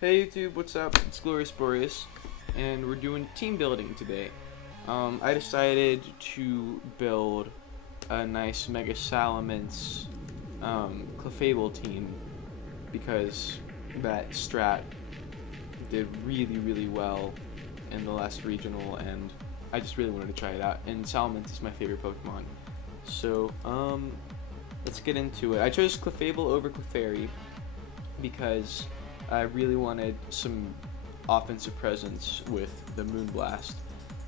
Hey YouTube, what's up? It's Glorious Boreas, and we're doing team building today. I decided to build a nice Mega Salamence Clefable team because that strat did really well in the last regional, and I just really wanted to try it out. And Salamence is my favorite Pokemon, so let's get into it. I chose Clefable over Clefairy because I really wanted some offensive presence with the Moonblast,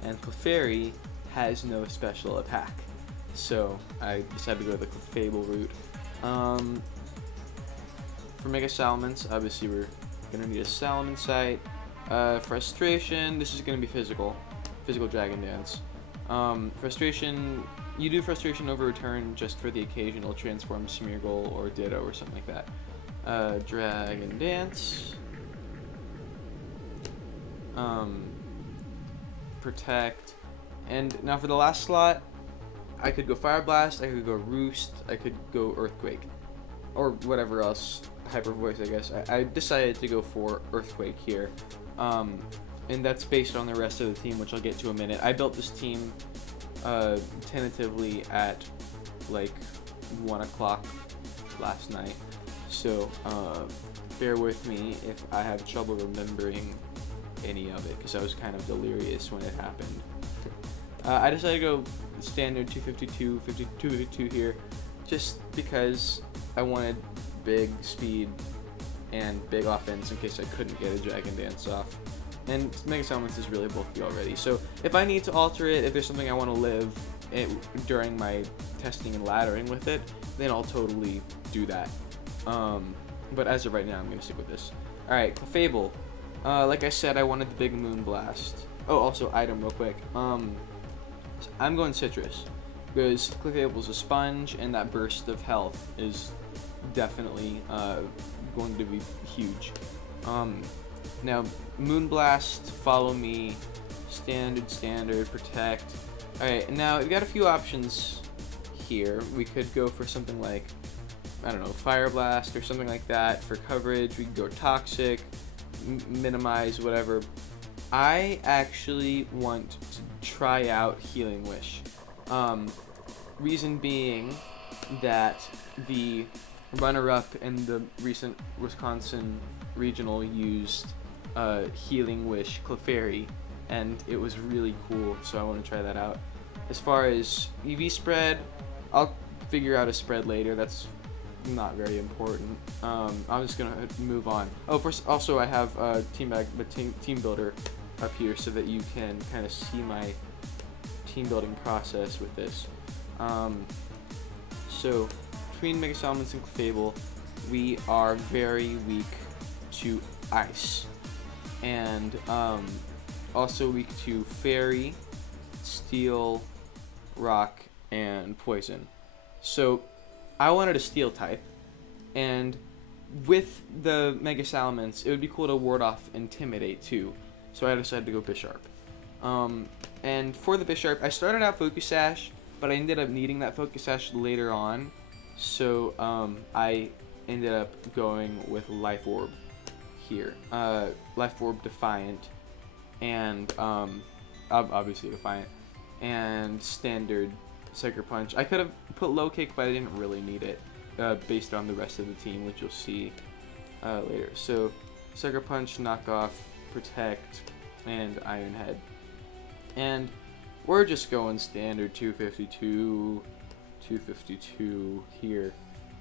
and Clefairy has no special attack, so I decided to go the Clefable route. For Mega Salamence, obviously we're going to need a Salamencite. Frustration, this is going to be physical Dragon Dance. Frustration, you do Frustration over a turn just for the occasional transform Smeargle or Ditto or something like that. Dragon Dance, Protect, and now for the last slot, I could go Fire Blast, I could go Roost, I could go Earthquake, or whatever else, Hyper Voice, I guess. I decided to go for Earthquake here, and that's based on the rest of the team, which I'll get to in a minute. I built this team tentatively at like 1 o'clock last night. So, bear with me if I have trouble remembering any of it, because I was kind of delirious when it happened. I decided to go standard 252 here, just because I wanted big speed and big offense in case I couldn't get a Dragon Dance off. And Mega Salamence is really bulky already, so if I need to alter it, if there's something I want to live during my testing and laddering with it, then I'll totally do that. But as of right now, I'm going to stick with this. Alright, Clefable. Like I said, I wanted the big Moonblast. Oh, also, item real quick. I'm going Citrus, because Clefable's a sponge, and that burst of health is definitely going to be huge. Now, Moonblast, Follow Me, Standard, Protect. Alright, now, we've got a few options here. We could go for something like, I don't know, Fire Blast or something like that for coverage. We could go Toxic, Minimize, whatever. I actually want to try out Healing Wish. Reason being that the runner-up in the recent Wisconsin regional used Healing Wish Clefairy, and it was really cool, so I want to try that out. As far as EV spread, I'll figure out a spread later. That's not very important. I'm just gonna move on. Oh, first, also I have team builder up here so that you can kind of see my team building process with this. So between Mega Salamence and Clefable, we are very weak to ice, and also weak to fairy, steel, rock, and poison. So I wanted a steel type, and with the Mega Salamence, it would be cool to ward off Intimidate too, so I decided to go Bisharp. And for the Bisharp, I started out Focus Sash, but I ended up needing that Focus Sash later on, so I ended up going with Life Orb here. Life Orb Defiant, and obviously Defiant, and Standard Sucker Punch. I could have put Low Kick, but I didn't really need it based on the rest of the team, which you'll see later. So Sucker Punch, Knockoff, Protect, and Iron Head. And we're just going standard 252 here.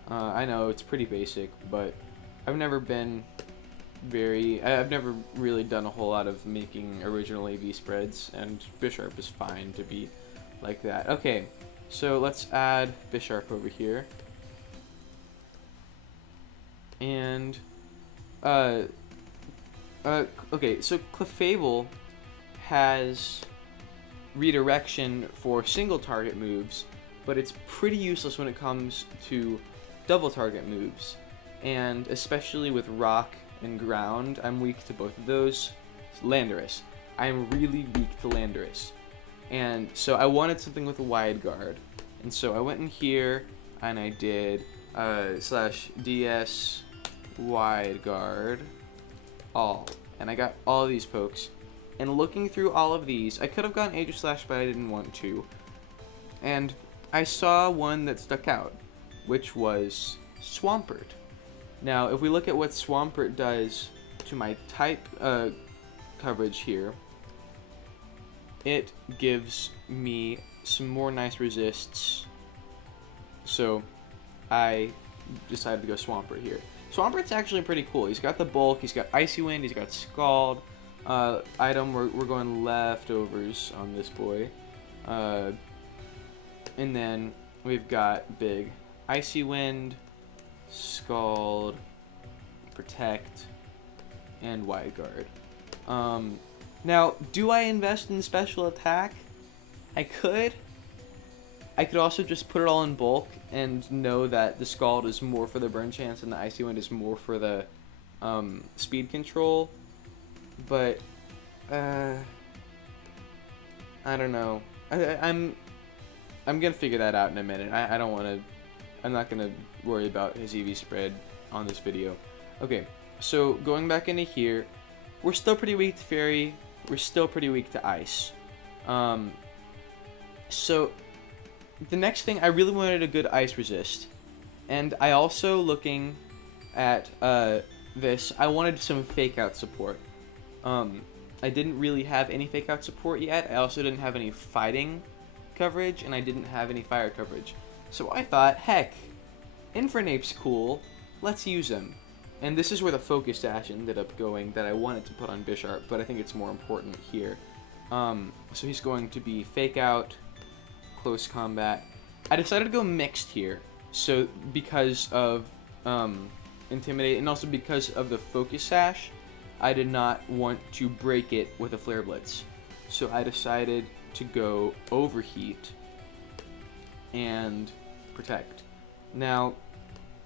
I know it's pretty basic, but I've never really done a whole lot of making original AV spreads, and Bisharp is fine to be like that. Okay, so let's add Bisharp over here. And, okay, so Clefable has redirection for single target moves, but it's pretty useless when it comes to double target moves. And especially with rock and ground, I'm weak to both of those. Landorus. I'm really weak to Landorus. And so I wanted something with a wide guard, and so I went in here and I did /DS wide guard, all. And I got all of these pokes. And looking through all of these, I could have gone Aegislash, but I didn't want to. And I saw one that stuck out, which was Swampert. Now, if we look at what Swampert does to my type coverage here, it gives me some more nice resists. So I decided to go Swampert here. Swampert's actually pretty cool. He's got the bulk, he's got Icy Wind, he's got Scald. Item, we're going leftovers on this boy. And then we've got big Icy Wind, Scald, Protect, and Wide Guard. Now, do I invest in special attack? I could. I could also just put it all in bulk and know that the Scald is more for the burn chance and the Icy Wind is more for the speed control. But I don't know. I'm gonna figure that out in a minute. I don't want to. I'm not gonna worry about his EV spread on this video. Okay, so going back into here, we're still pretty weak to Fairy. We're still pretty weak to Ice. So the next thing, I really wanted a good Ice resist, and I also, looking at this, I wanted some fake out support. I didn't really have any fake out support yet. I also didn't have any fighting coverage, and I didn't have any fire coverage. So I thought, heck, Infernape's cool. Let's use him. And this is where the Focus Sash ended up going that I wanted to put on Bisharp, but I think it's more important here. So he's going to be Fake Out, Close Combat. I decided to go Mixed here, so because of Intimidate, and also because of the Focus Sash, I did not want to break it with a Flare Blitz. So I decided to go Overheat and Protect. Now,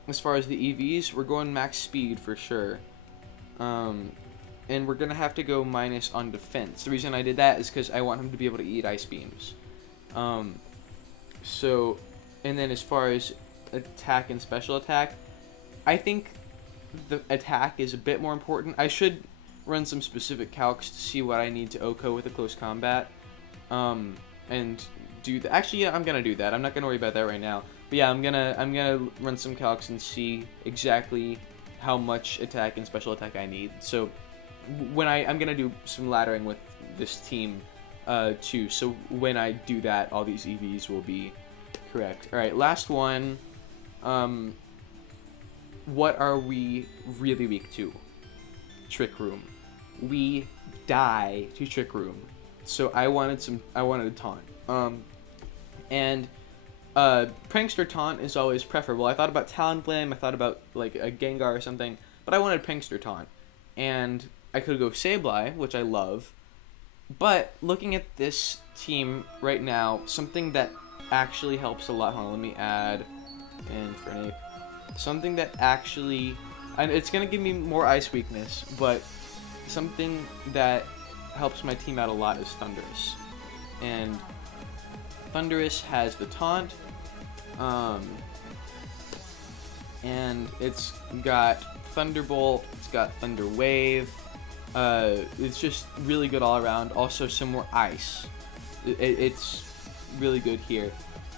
as far as the EVs, we're going max speed for sure. And we're going to have to go minus on defense. The reason I did that is because I want him to be able to eat Ice Beams. So, and then as far as attack and special attack, I think the attack is a bit more important. I should run some specific calcs to see what I need to OHKO with a close combat. And do that. Actually, yeah, I'm gonna do that. I'm not gonna worry about that right now. But yeah, I'm gonna run some calcs and see exactly how much attack and special attack I need. So when I'm gonna do some laddering with this team too. So when I do that, all these EVs will be correct. All right, last one. What are we really weak to? Trick Room. We die to Trick Room. So I wanted a taunt. And Prankster Taunt is always preferable. I thought about Talonflame, I thought about like a Gengar or something, but I wanted Prankster Taunt. And I could go Sableye, which I love. But looking at this team right now, something that actually helps a lot. Hold on, let me add Infernape. Something that actually, and it's gonna give me more ice weakness, but something that helps my team out a lot is Thundurus. And Thundurus has the taunt, and it's got Thunderbolt, it's got Thunder Wave. It's just really good all around. Also some more ice. It's really good here.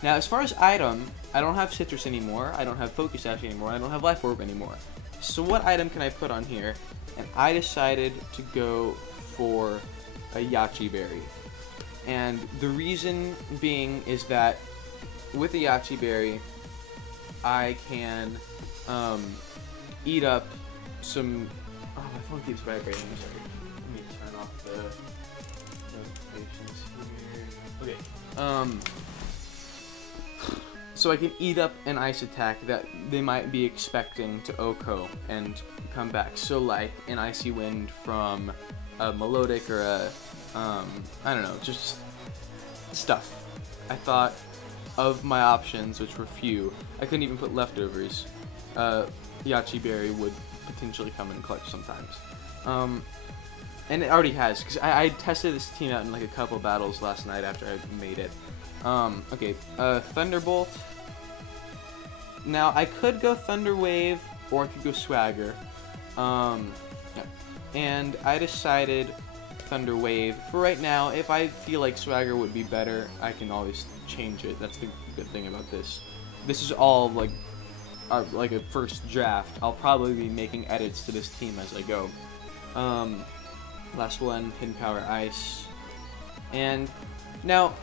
Now as far as item, I don't have Citrus anymore, I don't have Focus Sash anymore, I don't have Life Orb anymore. So what item can I put on here? And I decided to go for a Yachi Berry. And the reason being is that with the Yachi Berry, I can eat up some... Oh, my phone keeps vibrating, I'm sorry. Let me turn off the notifications here. Okay. So I can eat up an ice attack that they might be expecting to OHKO and come back. So like an Icy Wind from a Melodic or a, I don't know, just stuff. I thought of my options, which were few. I couldn't even put leftovers. Yachi Berry would potentially come in clutch sometimes. And it already has, because I tested this team out in like a couple battles last night after I made it. Okay, Thunderbolt. Now, I could go Thunder Wave, or I could go Swagger. Yeah. and I decided Thunder Wave. For right now, if I feel like Swagger would be better, I can always change it. That's the good thing about this. This is all like a first draft. I'll probably be making edits to this team as I go. Last one, Hidden Power Ice. And now,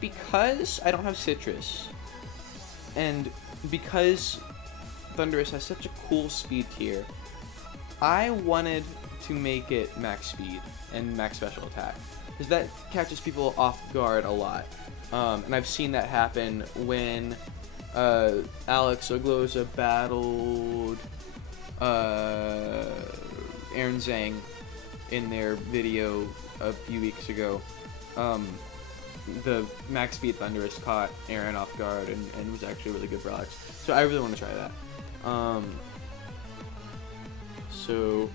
because I don't have Citrus, and because Thundurus has such a cool speed tier, I wanted to make it max speed and max special attack, because that catches people off guard a lot. And I've seen that happen when Alex Ogloza battled Aaron Zhang in their video a few weeks ago. The max speed Thundurus caught Aaron off guard and was actually really good for Alex. So I really want to try that. So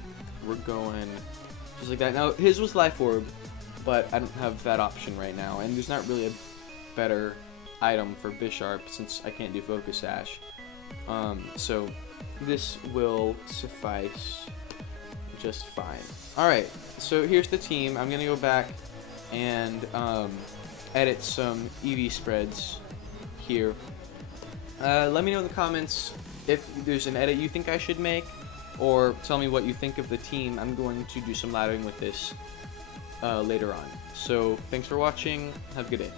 we're going just like that. Now his was Life Orb, but I don't have that option right now, and there's not really a better item for Bisharp since I can't do Focus Sash. So this will suffice just fine. Alright, so here's the team. I'm gonna go back and edit some EV spreads here. Let me know in the comments if there's an edit you think I should make, or tell me what you think of the team. I'm going to do some laddering with this later on. So thanks for watching. Have a good day.